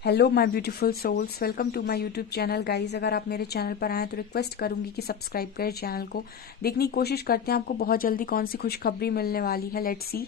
Hello my beautiful souls, welcome to my YouTube channel guys. अगर आप मेरे channel पर आएँ तो रिक्वेस्ट करूंगी कि सब्सक्राइब करें चैनल को। देखने की कोशिश करते हैं आपको बहुत जल्दी कौन सी खुशखबरी मिलने वाली है। Let's see.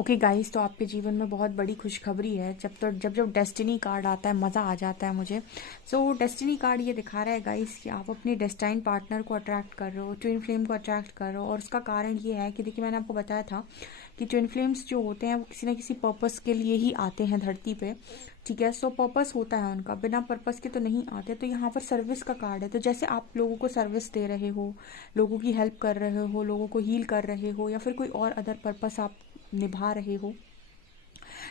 ओके गाइस, तो आपके जीवन में बहुत बड़ी खुशखबरी है। जब जब डेस्टिनी कार्ड आता है मज़ा आ जाता है मुझे। सो डेस्टिनी कार्ड ये दिखा रहा है गाइस कि आप अपने डेस्टाइन पार्टनर को अट्रैक्ट कर रहे हो, ट्विन फ्लेम को अट्रैक्ट कर रहे हो। और उसका कारण ये है कि देखिए, मैंने आपको बताया था कि ट्विन फ्लेम्स जो होते हैं वो किसी ना किसी पर्पस के लिए ही आते हैं धरती पे। ठीक है, सो पर्पस होता है उनका, बिना पर्पस के तो नहीं आते। तो यहाँ पर सर्विस का कार्ड है। तो जैसे आप लोगों को सर्विस दे रहे हो, लोगों की हेल्प कर रहे हो, लोगों को हील कर रहे हो, या फिर कोई और अदर पर्पस आप निभा रहे हो,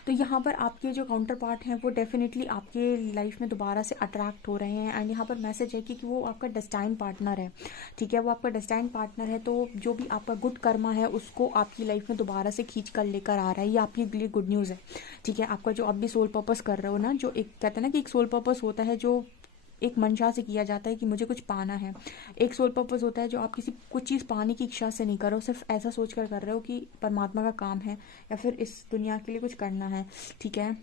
तो यहाँ पर आपके जो काउंटर पार्ट हैं वो डेफिनेटली आपके लाइफ में दोबारा से अट्रैक्ट हो रहे हैं। एंड यहाँ पर मैसेज है कि वो आपका डेस्टाइन पार्टनर है। ठीक है, वो आपका डेस्टाइन पार्टनर है। तो जो भी आपका गुड कर्मा है उसको आपकी लाइफ में दोबारा से खींच कर लेकर आ रहा है। ये आपके लिए गुड न्यूज़ है। ठीक है, आपका जो आप भी सोल पर्पस कर रहे हो ना, जो एक कहते हैं ना कि एक सोल पर्पस होता है जो एक मंशा से किया जाता है कि मुझे कुछ पाना है। एक सोल पर्पस होता है जो आप किसी कुछ चीज़ पाने की इच्छा से नहीं कर रहे हो, सिर्फ ऐसा सोच कर रहे हो कि परमात्मा का काम है या फिर इस दुनिया के लिए कुछ करना है। ठीक है,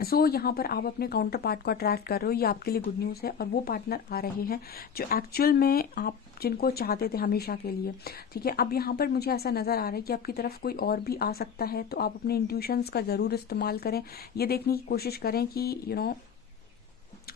सो यहाँ पर आप अपने काउंटर पार्ट को अट्रैक्ट कर रहे हो। ये आपके लिए गुड न्यूज़ है। और वो पार्टनर आ रहे हैं जो एक्चुअल में आप जिनको चाहते थे हमेशा के लिए। ठीक है, अब यहाँ पर मुझे ऐसा नज़र आ रहा है कि आपकी तरफ कोई और भी आ सकता है। तो आप अपने इंट्यूशंस का ज़रूर इस्तेमाल करें। ये देखने की कोशिश करें कि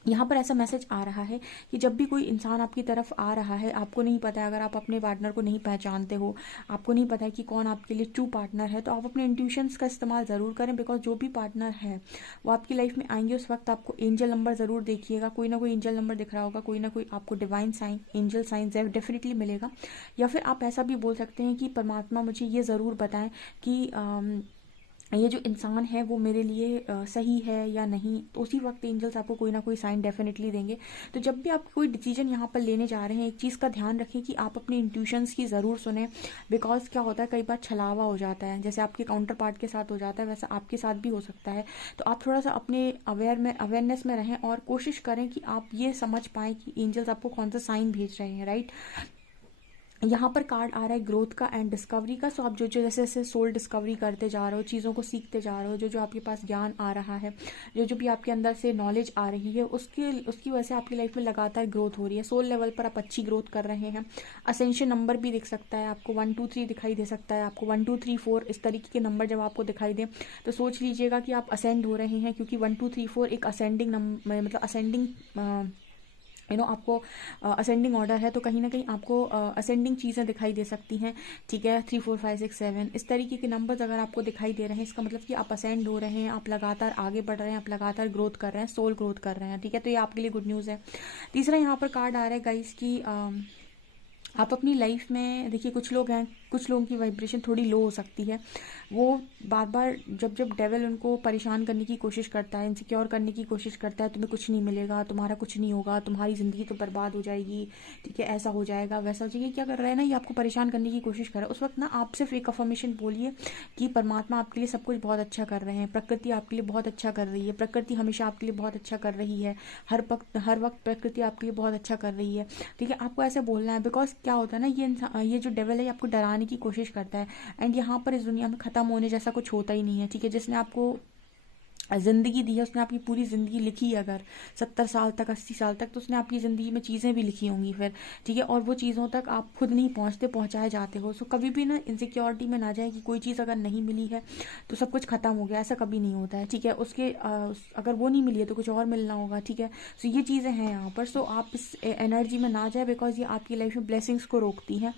यहाँ पर ऐसा मैसेज आ रहा है कि जब भी कोई इंसान आपकी तरफ आ रहा है, आपको नहीं पता है, अगर आप अपने पार्टनर को नहीं पहचानते हो, आपको नहीं पता है कि कौन आपके लिए ट्रू पार्टनर है, तो आप अपने इंट्यूशंस का इस्तेमाल ज़रूर करें। बिकॉज जो भी पार्टनर है वो आपकी लाइफ में आएंगे, उस वक्त आपको एंजल नंबर ज़रूर देखिएगा। कोई ना कोई एंजल नंबर दिख रहा होगा, कोई ना कोई आपको divine sign, angel sign definitely मिलेगा। या फिर आप ऐसा भी बोल सकते हैं कि परमात्मा मुझे ये ज़रूर बताएं कि ये जो इंसान है वो मेरे लिए सही है या नहीं। तो उसी वक्त एंजल्स आपको कोई ना कोई साइन डेफिनेटली देंगे। तो जब भी आप कोई डिसीजन यहाँ पर लेने जा रहे हैं, एक चीज़ का ध्यान रखें कि आप अपने इंट्यूशंस की ज़रूर सुने। बिकॉज क्या होता है, कई बार छलावा हो जाता है, जैसे आपके काउंटर पार्ट के साथ हो जाता है वैसा आपके साथ भी हो सकता है। तो आप थोड़ा सा अपने अवेयरनेस में रहें और कोशिश करें कि आप ये समझ पाएँ कि एंजल्स आपको कौन सा साइन भेज रहे हैं। राइट, यहाँ पर कार्ड आ रहा है ग्रोथ का एंड डिस्कवरी का। सो आप जो जो जैसे जैसे सोल डिस्कवरी करते जा रहे हो, चीज़ों को सीखते जा रहे हो, जो जो आपके पास ज्ञान आ रहा है, जो जो भी आपके अंदर से नॉलेज आ रही है, उसकी वजह से आपकी लाइफ में लगातार ग्रोथ हो रही है। सोल लेवल पर आप अच्छी ग्रोथ कर रहे हैं। असेंशन नंबर भी दिख सकता है आपको, 1 2 3 दिखाई दे सकता है आपको, 1 2 3 4 इस तरीके के नंबर जब आपको दिखाई दे तो सोच लीजिएगा कि आप असेंड हो रहे हैं। क्योंकि 1 2 3 4 एक असेंडिंग नंबर, मतलब असेंडिंग आपको असेंडिंग ऑर्डर है। तो कहीं ना कहीं आपको असेंडिंग चीज़ें दिखाई दे सकती हैं। ठीक है, 3 4 5 6 7 इस तरीके के नंबर्स अगर आपको दिखाई दे रहे हैं, इसका मतलब कि आप असेंड हो रहे हैं, आप लगातार आगे बढ़ रहे हैं, आप लगातार ग्रोथ कर रहे हैं, सोल ग्रोथ कर रहे हैं। ठीक है, तो ये आपके लिए गुड न्यूज़ है। तीसरा यहाँ पर कार्ड आ रहा है गाइस की आप अपनी लाइफ में देखिए, कुछ लोग हैं, कुछ लोगों की वाइब्रेशन थोड़ी लो हो सकती है। वो बार बार जब जब डेविल उनको परेशान करने की कोशिश करता है, इनसिक्योर करने की कोशिश करता है, तुम्हें कुछ नहीं मिलेगा, तुम्हारा कुछ नहीं होगा, तुम्हारी ज़िंदगी तो बर्बाद हो जाएगी, ठीक है, ऐसा हो जाएगा, वैसा हो जाएगा, क्या कर रहा है ना, ये आपको परेशान करने की कोशिश कर रहा है। उस वक्त ना आप सिर्फ एक अफर्मेशन बोलिए कि परमात्मा आपके लिए सब कुछ बहुत अच्छा कर रहे हैं, प्रकृति आपके लिए बहुत अच्छा कर रही है, प्रकृति हमेशा आपके लिए बहुत अच्छा कर रही है, हर वक्त प्रकृति आपके लिए बहुत अच्छा कर रही है, ठीक है। आपको ऐसे बोलना है, बिकॉज क्या होता है ना, ये जो डेविल है ये आपको डराने की कोशिश करता है। एंड यहाँ पर इस दुनिया में ख़त्म होने जैसा कुछ होता ही नहीं है, ठीक है। जिसने आपको ज़िंदगी दी है, उसने आपकी पूरी ज़िंदगी लिखी है, अगर 70 साल तक, 80 साल तक, तो उसने आपकी ज़िंदगी में चीज़ें भी लिखी होंगी फिर, ठीक है। और वो चीज़ों तक आप खुद नहीं पहुँचते, पहुँचाए जाते हो। सो कभी भी ना इनसिक्योरिटी में ना जाए कि कोई चीज़ अगर नहीं मिली है तो सब कुछ ख़त्म हो गया, ऐसा कभी नहीं होता है, ठीक है। अगर वो नहीं मिली है तो कुछ और मिलना होगा, ठीक है। सो ये चीज़ें हैं यहाँ पर। सो आप इस एनर्जी में ना जाए, बिकॉज ये आपकी लाइफ में ब्लेसिंग्स को रोकती हैं,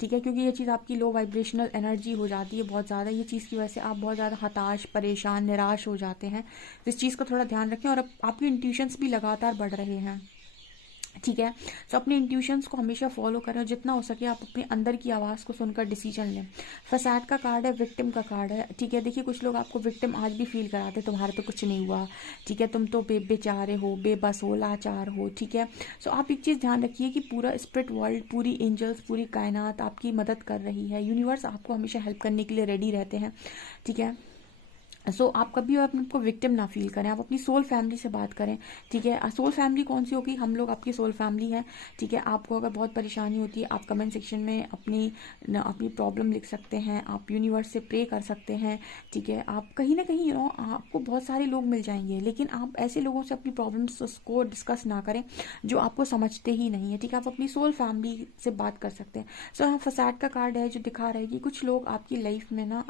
ठीक है। क्योंकि ये चीज़ आपकी लो वाइब्रेशनल एनर्जी हो जाती है बहुत ज़्यादा, ये चीज़ की वजह से आप बहुत ज़्यादा हताश, परेशान, निराश हो जाते हैं। तो इस चीज़ का थोड़ा ध्यान रखें। और अब आपके इंट्यूशंस भी लगातार बढ़ रहे हैं, ठीक है। तो अपने इंट्यूशंस को हमेशा फॉलो करें, और जितना हो सके आप अपने अंदर की आवाज़ को सुनकर डिसीजन लें। फसाद का कार्ड है, विक्टिम का कार्ड है, ठीक है। देखिए, कुछ लोग आपको विक्टिम आज भी फील कराते हैं, तुम्हारे तो कुछ नहीं हुआ, ठीक है, तुम तो बेचारे हो, बेबस हो, लाचार हो, ठीक है। सो आप एक चीज़ ध्यान रखिए कि पूरा स्पिरिट वर्ल्ड, पूरी एंजल्स, पूरी कायनात आपकी मदद कर रही है, यूनिवर्स आपको हमेशा हेल्प करने के लिए रेडी रहते हैं, ठीक है। आप कभी अपने को विक्टिम ना फील करें, आप अपनी सोल फैमिली से बात करें, ठीक है। सोल फैमिली कौन सी होगी? हम लोग आपकी सोल फैमिली है, ठीक है। आपको अगर बहुत परेशानी होती है, आप कमेंट सेक्शन में अपनी प्रॉब्लम लिख सकते हैं, आप यूनिवर्स से प्रे कर सकते हैं, ठीक है। आप कहीं ना कहीं आपको बहुत सारे लोग मिल जाएंगे, लेकिन आप ऐसे लोगों से अपनी प्रॉब्लम्स को डिस्कस ना करें जो आपको समझते ही नहीं है, ठीक है। आप अपनी सोल फैमिली से बात कर सकते हैं। यहाँ फसाद का कार्ड है जो दिखा रहा है कि कुछ लोग आपकी लाइफ में ना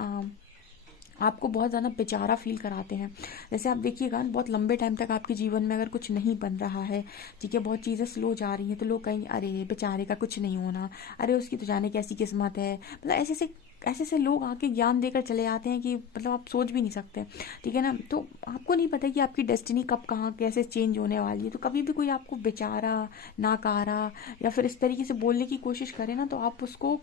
आपको बहुत ज़्यादा बेचारा फील कराते हैं। जैसे आप देखिएगा, बहुत लंबे टाइम तक आपके जीवन में अगर कुछ नहीं बन रहा है, ठीक है, बहुत चीज़ें स्लो जा रही हैं, तो लोग कहेंगे अरे बेचारे का कुछ नहीं होना, अरे उसकी तो जाने कैसी किस्मत है, मतलब ऐसे लोग आके ज्ञान देकर चले जाते हैं कि मतलब आप सोच भी नहीं सकते, ठीक है ना। तो आपको नहीं पता कि आपकी डेस्टिनी कब कहाँ कैसे चेंज होने वाली है। तो कभी भी कोई आपको बेचारा, नाकारा या फिर इस तरीके से बोलने की कोशिश करे ना, तो आप उसको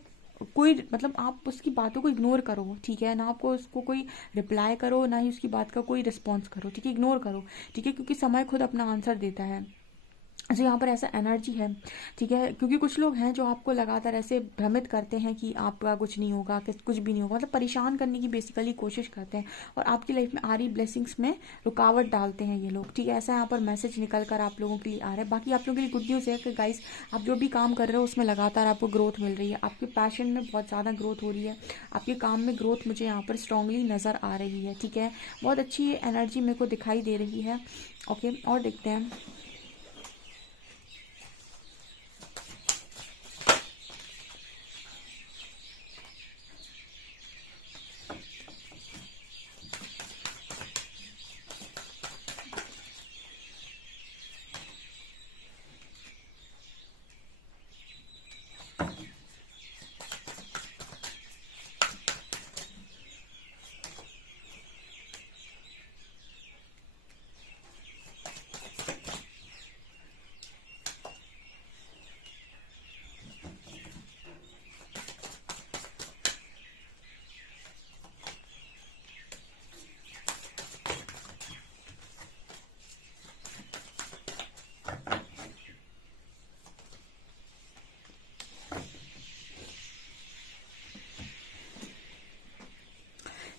कोई मतलब आप उसकी बातों को इग्नोर करो, ठीक है ना। आपको उसको कोई रिप्लाई करो ना ही उसकी बात का कोई रिस्पॉन्स करो, ठीक है, इग्नोर करो, ठीक है, क्योंकि समय खुद अपना आंसर देता है। तो यहाँ पर ऐसा एनर्जी है, ठीक है। क्योंकि कुछ लोग हैं जो आपको लगातार ऐसे भ्रमित करते हैं कि आपका कुछ नहीं होगा, कि कुछ भी नहीं होगा, मतलब परेशान करने की बेसिकली कोशिश करते हैं, और आपकी लाइफ में आ रही ब्लेसिंग्स में रुकावट डालते हैं ये लोग, ठीक है। ऐसा यहाँ पर मैसेज निकल कर आप लोगों के लिए आ रहा है। बाकी आप लोगों के लिए गुड न्यूज़ है कि गाइस, आप जो भी काम कर रहे हो उसमें लगातार आपको ग्रोथ मिल रही है, आपके पैशन में बहुत ज़्यादा ग्रोथ हो रही है, आपके काम में ग्रोथ मुझे यहाँ पर स्ट्रांगली नज़र आ रही है, ठीक है। बहुत अच्छी एनर्जी मेरे को दिखाई दे रही है। ओके, और देखते हैं।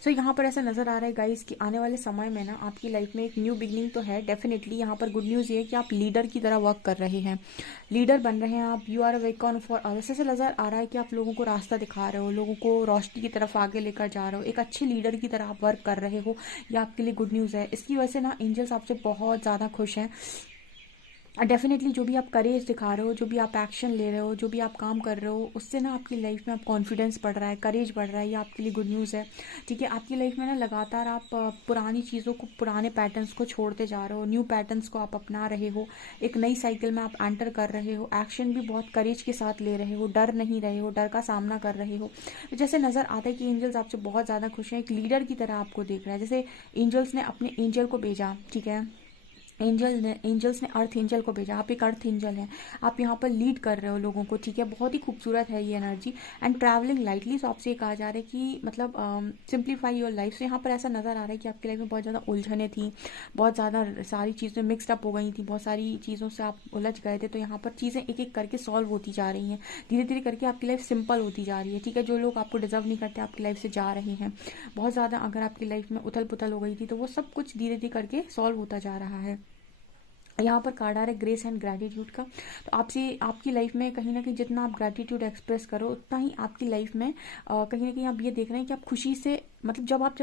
यहाँ पर ऐसा नज़र आ रहा है गाइस कि आने वाले समय में ना आपकी लाइफ में एक न्यू बिगनिंग तो है डेफिनेटली। यहाँ पर गुड न्यूज़ ये है कि आप लीडर की तरह वर्क कर रहे हैं, लीडर बन रहे हैं आप। You are a beacon for others. ऐसे नज़र आ रहा है कि आप लोगों को रास्ता दिखा रहे हो, लोगों को रोशनी की तरफ आगे लेकर जा रहे हो, एक अच्छे लीडर की तरह आप वर्क कर रहे हो। ये आपके लिए गुड न्यूज़ है। इसकी वजह से ना एंजल्स आपसे बहुत ज़्यादा खुश हैं। डेफिनेटली जो भी आप करेज दिखा रहे हो, जो भी आप एक्शन ले रहे हो, जो भी आप काम कर रहे हो, उससे ना आपकी लाइफ में आप कॉन्फिडेंस बढ़ रहा है, करेज बढ़ रहा है। ये आपके लिए गुड न्यूज़ है, ठीक है। आपकी लाइफ में ना लगातार आप पुरानी चीज़ों को, पुराने पैटर्न्स को छोड़ते जा रहे हो, न्यू पैटर्न्स को आप अपना रहे हो, एक नई साइकिल में आप एंटर कर रहे हो। एक्शन भी बहुत करेज के साथ ले रहे हो, डर नहीं रहे हो, डर का सामना कर रहे हो। जैसे नज़र आता है कि एंजल्स आपसे बहुत ज़्यादा खुश हैं, एक लीडर की तरह आपको देख रहा है। जैसे एंजल्स ने अपने एंजल को भेजा, ठीक है, एंजल्स ने अर्थ एंजल को भेजा। आप एक अर्थ एंजल हैं, आप यहाँ पर लीड कर रहे हो लोगों को, ठीक है। बहुत ही खूबसूरत है ये एनर्जी। एंड ट्रैवलिंग लाइटली, सो आपसे ये कहा जा रहा है कि मतलब सिंप्लीफाई योर लाइफ। से यहाँ पर ऐसा नज़र आ रहा है कि आपकी लाइफ में बहुत ज़्यादा उलझने थी, बहुत ज़्यादा सारी चीज़ें मिक्सड अप हो गई थी, बहुत सारी चीज़ों से आप उलझ गए थे। तो यहाँ पर चीज़ें एक एक करके सॉल्व होती जा रही हैं, धीरे धीरे करके आपकी लाइफ सिंपल होती जा रही है, ठीक है। जो लोग आपको डिजर्व नहीं करते आपकी लाइफ से जा रहे हैं। बहुत ज़्यादा अगर आपकी लाइफ में उथल पुथल हो गई थी तो वो सब कुछ धीरे धीरे करके सॉल्व होता जा रहा है। यहाँ पर कार्ड आ रहा है ग्रेस एंड ग्रैटिट्यूड का। तो आपसे आपकी लाइफ में कहीं ना कहीं जितना आप ग्रैटिट्यूड एक्सप्रेस करो उतना ही आपकी लाइफ में कहीं ना कहीं आप ये देख रहे हैं कि आप खुशी से, मतलब जब आप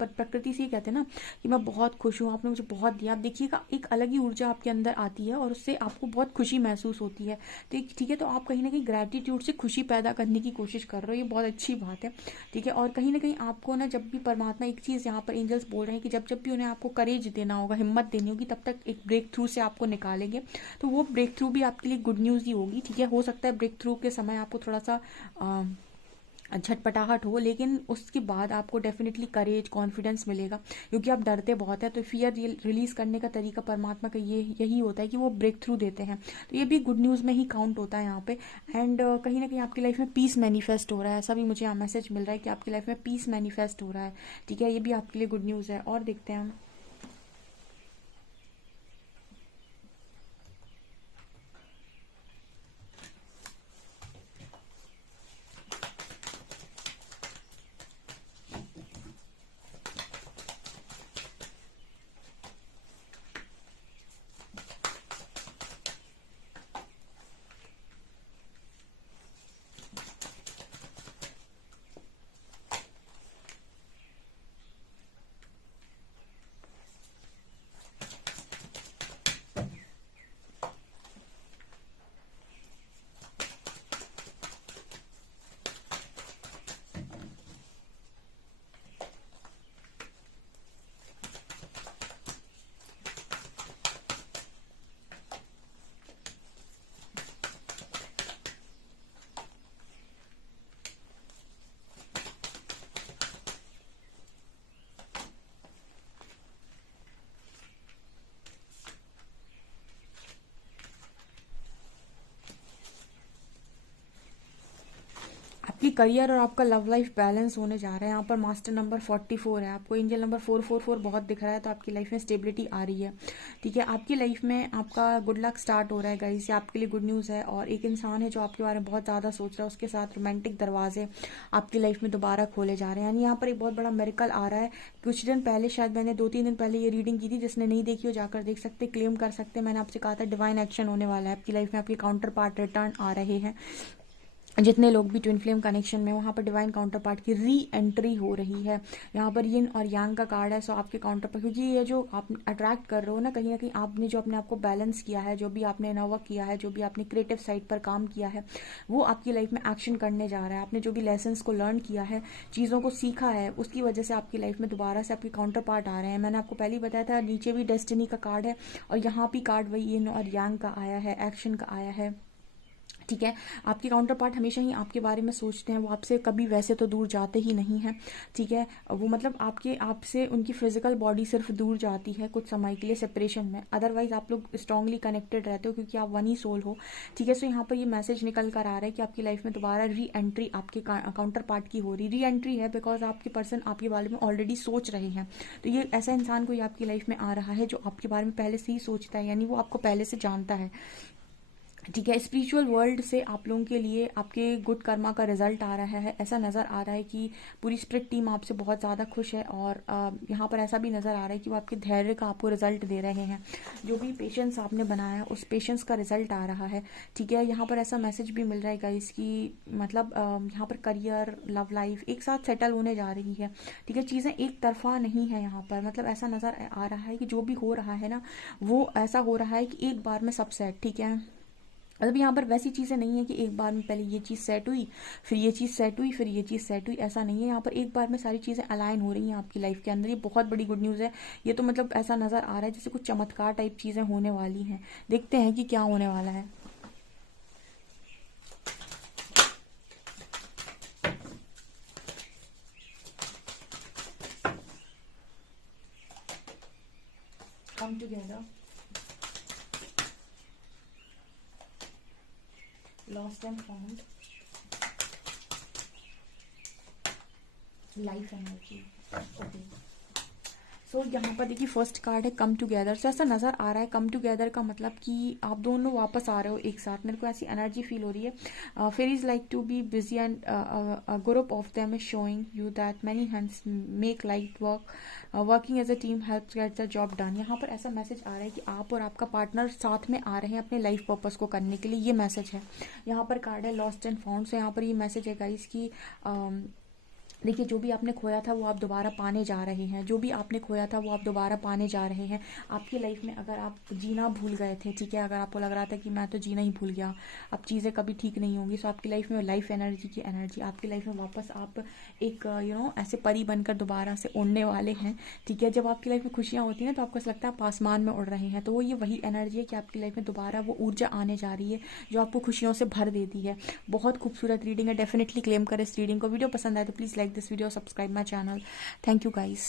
प्रकृति से ही कहते हैं ना कि मैं बहुत खुश हूँ, आपने मुझे बहुत दिया, आप देखिएगा एक अलग ही ऊर्जा आपके अंदर आती है और उससे आपको बहुत खुशी महसूस होती है। तो ठीक है, तो आप कहीं ना कहीं ग्रैटिट्यूड से खुशी पैदा करने की कोशिश कर रहे हो, ये बहुत अच्छी बात है, ठीक है। और कहीं ना कहीं आपको ना, जब भी परमात्मा एक चीज़ यहाँ पर एंजल्स बोल रहे हैं कि जब जब भी उन्हें आपको करेज देना होगा, हिम्मत देनी होगी, तब तक एक ब्रेक थ्रू से आपको निकालेंगे। तो वो ब्रेक थ्रू भी आपके लिए गुड न्यूज़ ही होगी, ठीक है। हो सकता है ब्रेक थ्रू के समय आपको थोड़ा सा झटपटाहट हो, लेकिन उसके बाद आपको डेफिनेटली करेज, कॉन्फिडेंस मिलेगा, क्योंकि आप डरते बहुत है। तो फियर रिलीज करने का तरीका परमात्मा का यही होता है कि वो ब्रेक थ्रू देते हैं। तो ये भी गुड न्यूज़ में ही काउंट होता है यहाँ पे। एंड कहीं ना कहीं आपकी लाइफ में पीस मैनिफेस्ट हो रहा है, ऐसा भी मुझे यहाँ मैसेज मिल रहा है कि आपकी लाइफ में पीस मैनिफेस्ट हो रहा है, ठीक है। ये भी आपके लिए गुड न्यूज़ है। और देखते हैं हम। आपकी करियर और आपका लव लाइफ बैलेंस होने जा रहा है। यहाँ पर मास्टर नंबर 44 है, आपको एंजल नंबर 444 बहुत दिख रहा है। तो आपकी लाइफ में स्टेबिलिटी आ रही है, ठीक है। आपकी लाइफ में आपका गुड लक स्टार्ट हो रहा है गाइस, ये आपके लिए गुड न्यूज़ है। और एक इंसान है जो आपके बारे में बहुत ज़्यादा सोच रहा है, उसके साथ रोमांटिक दरवाजे आपकी लाइफ में दोबारा खोले जा रहे हैं। यानी यहाँ पर एक बहुत बड़ा मेरिकल आ रहा है। कुछ दिन पहले, शायद मैंने 2-3 दिन पहले ये रीडिंग की थी, जिसने नहीं देखी हो जाकर देख सकते, क्लेम कर सकते। मैंने आपसे कहा था डिवाइन एक्शन होने वाला है आपकी लाइफ में, आपके काउंटर पार्ट रिटर्न आ रहे हैं। जितने लोग भी ट्विन फ्लेम कनेक्शन में, वहाँ पर डिवाइन काउंटर पार्ट की री एंट्री हो रही है। यहाँ पर यिन और यांग का कार्ड है। सो आपके काउंटर पर, क्योंकि ये जो आप अट्रैक्ट कर रहे हो ना कहीं आपने जो अपने आप को बैलेंस किया है, जो भी आपने इनर वर्क किया है, जो भी आपने क्रिएटिव साइड पर काम किया है, वो आपकी लाइफ में एक्शन करने जा रहा है। आपने जो भी लेसन्स को लर्न किया है, चीज़ों को सीखा है, उसकी वजह से आपकी लाइफ में दोबारा से आपके काउंटर पार्ट आ रहे हैं। मैंने आपको पहले ही बताया था, नीचे भी डेस्टिनी का कार्ड है और यहाँ भी कार्ड वही यिन और यांग का आया है, एक्शन का आया है, ठीक है। आपके काउंटर पार्ट हमेशा ही आपके बारे में सोचते हैं, वो आपसे कभी वैसे तो दूर जाते ही नहीं हैं, ठीक है। वो मतलब आपसे उनकी फिजिकल बॉडी सिर्फ दूर जाती है कुछ समय के लिए सेपरेशन में, अदरवाइज आप लोग स्ट्रांगली कनेक्टेड रहते हो, क्योंकि आप वन ही सोल हो, ठीक है। सो यहाँ पर ये मैसेज निकल कर आ रहा है कि आपकी लाइफ में दोबारा री एंट्री आपके काउंटर पार्ट की हो रही। री एंट्री है बिकॉज आपके पर्सन आपके बारे में ऑलरेडी सोच रहे हैं। तो ये ऐसा इंसान कोई आपकी लाइफ में आ रहा है जो आपके बारे में पहले से ही सोचता है, यानी वो आपको पहले से जानता है, ठीक है। स्पिरिचुअल वर्ल्ड से आप लोगों के लिए आपके गुड कर्मा का रिजल्ट आ रहा है। ऐसा नज़र आ रहा है कि पूरी स्पिरिट टीम आपसे बहुत ज़्यादा खुश है। और यहाँ पर ऐसा भी नज़र आ रहा है कि वो आपके धैर्य का आपको रिजल्ट दे रहे हैं। जो भी पेशेंस आपने बनाया है उस पेशेंस का रिजल्ट आ रहा है, ठीक है। यहाँ पर ऐसा मैसेज भी मिल रहा है गाइस कि मतलब यहाँ पर करियर, लव लाइफ एक साथ सेटल होने जा रही है, ठीक है। चीज़ें एक तरफा नहीं है यहाँ पर, मतलब ऐसा नज़र आ रहा है कि जो भी हो रहा है ना, वो ऐसा हो रहा है कि एक बार में सब सेट, ठीक है। मतलब यहाँ पर वैसी चीज़ें नहीं है कि एक बार में पहले ये चीज़ सेट हुई, फिर ये चीज़ सेट हुई, फिर ये चीज़ सेट हुई, ऐसा नहीं है। यहाँ पर एक बार में सारी चीज़ें अलाइन हो रही हैं आपकी लाइफ के अंदर। ये बहुत बड़ी गुड न्यूज़ है। ये तो मतलब ऐसा नज़र आ रहा है जैसे कुछ चमत्कार टाइप चीज़ें होने वाली हैं। देखते हैं कि क्या होने वाला है। Come together. Lost and found, life energy. Okay, so यहाँ पर देखिए फर्स्ट कार्ड है कम टुगेदर। सो ऐसा नज़र आ रहा है कम टुगेदर का मतलब कि आप दोनों वापस आ रहे हो एक साथ, मेरे को ऐसी एनर्जी फील हो रही है। फिर is like to be busy and group of them is showing you that many hands make light work, working as a team help get the job done. यहाँ पर ऐसा मैसेज आ रहा है कि आप और आपका पार्टनर साथ में आ रहे हैं अपने लाइफ पर्पस को करने के लिए, ये मैसेज है। यहाँ पर कार्ड है लॉस्ट एंड फाउंड। सो यहाँ पर ये मैसेज है गाइस कि देखिए जो भी आपने खोया था वो आप दोबारा पाने जा रहे हैं, जो भी आपने खोया था वो आप दोबारा पाने जा रहे हैं। आपकी लाइफ में अगर आप जीना भूल गए थे, ठीक है, अगर आपको लग रहा था कि मैं तो जीना ही भूल गया, अब चीज़ें कभी ठीक नहीं होंगी, सो आपकी लाइफ में लाइफ एनर्जी की एनर्जी आपकी लाइफ में वापस आप एक ऐसे परी बनकर दोबारा से उड़ने वाले हैं, ठीक है। जब आपकी लाइफ में खुशियाँ होती हैं तो आपको ऐसा लगता है आप आसमान में उड़ रहे हैं, तो वो ये वही एनर्जी है कि आपकी लाइफ में दोबारा वो ऊर्जा आने जा रही है जो आपको खुशियों से भर देती है। बहुत खूबसूरत रीडिंग है, डेफिनेटली क्लेम करें इस रीडिंग को। वीडियो पसंद आए तो please like this video, subscribe my channel. Thank you guys.